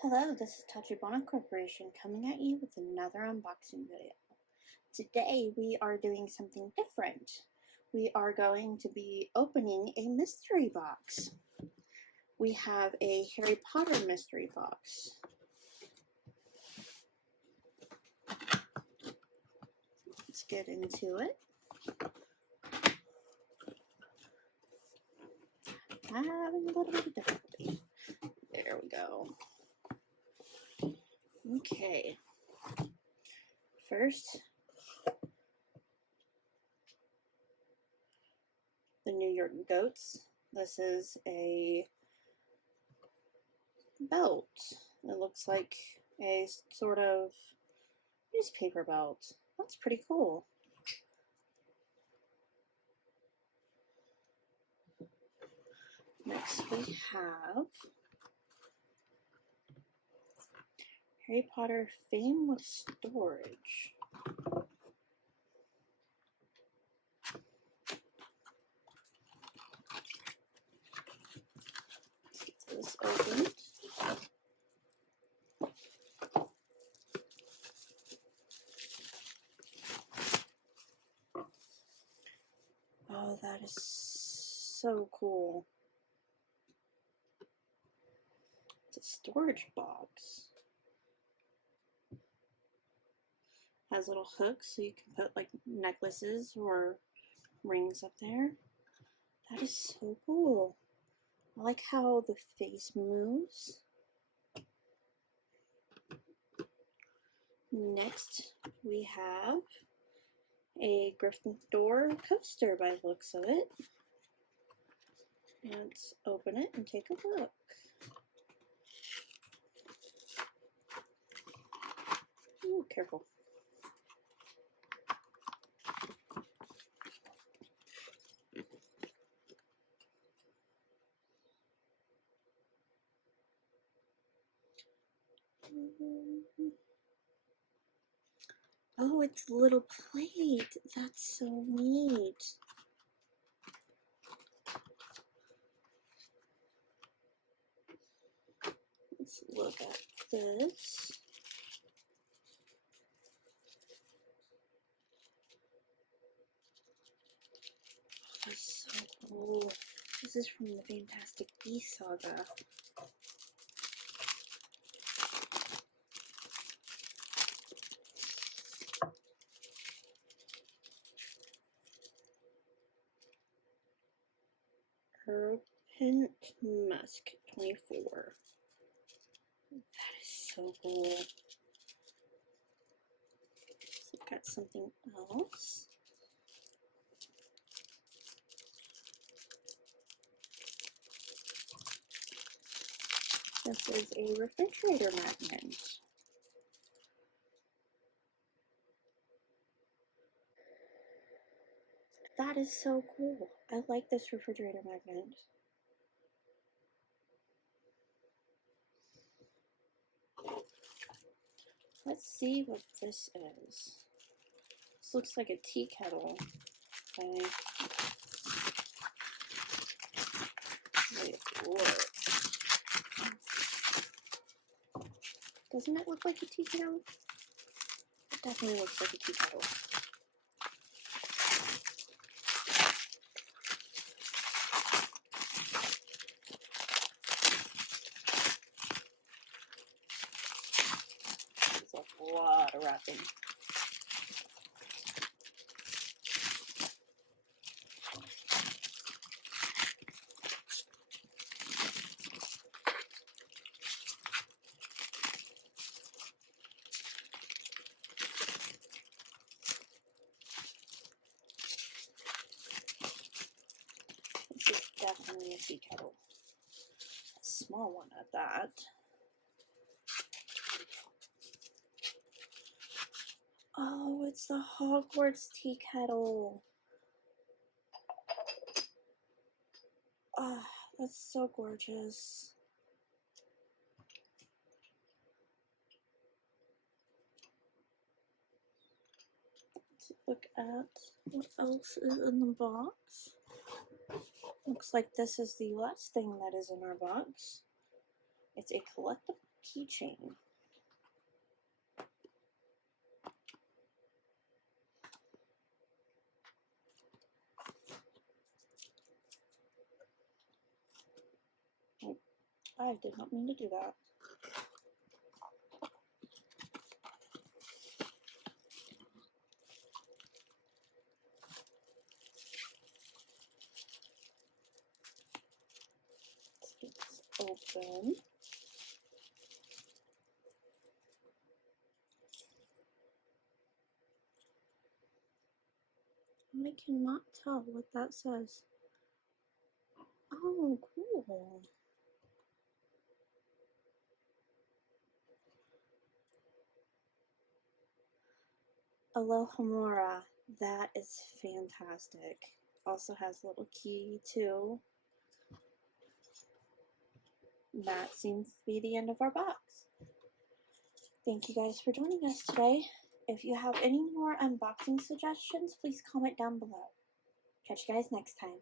Hello, this is Tachibana Corporation coming at you with another unboxing video. Today we are doing something different. We are going to be opening a mystery box. We have a Harry Potter mystery box. Let's get into it. Having a little bit of difficulty. There we go. Okay. First, the New York Goats. This is a belt. It looks like a sort of newspaper belt. That's pretty cool. Next we have Harry Potter Fame with Storage. Let's get this opened. Oh, that is so cool. It's a storage box. Has little hooks so you can put like necklaces or rings up there. That is so cool. I like how the face moves. Next, we have a Gryffindor coaster by the looks of it. Let's open it and take a look. Ooh, careful. Oh, it's a little plate. That's so neat. Let's look at this. That's so cool. This is from the Fantastic Beasts saga. Serpent Musk 24. That is so cool. Let's look at something else. This is a refrigerator magnet. That is so cool. I like this refrigerator magnet. Let's see what this is. This looks like a tea kettle. Okay. Wait, what? Doesn't it look like a tea kettle? It definitely looks like a tea kettle. There's a lot of wrapping. This is definitely a tea kettle. A small one at that. Oh, it's the Hogwarts tea kettle. Oh, that's so gorgeous. Let's look at what else is in the box. Looks like this is the last thing that is in our box. It's a collectible keychain. I did not mean to do that. Let's open. I cannot tell what that says. Oh, cool. Alohomora. That is fantastic. Also has a little key too. That seems to be the end of our box. Thank you guys for joining us today. If you have any more unboxing suggestions, please comment down below. Catch you guys next time.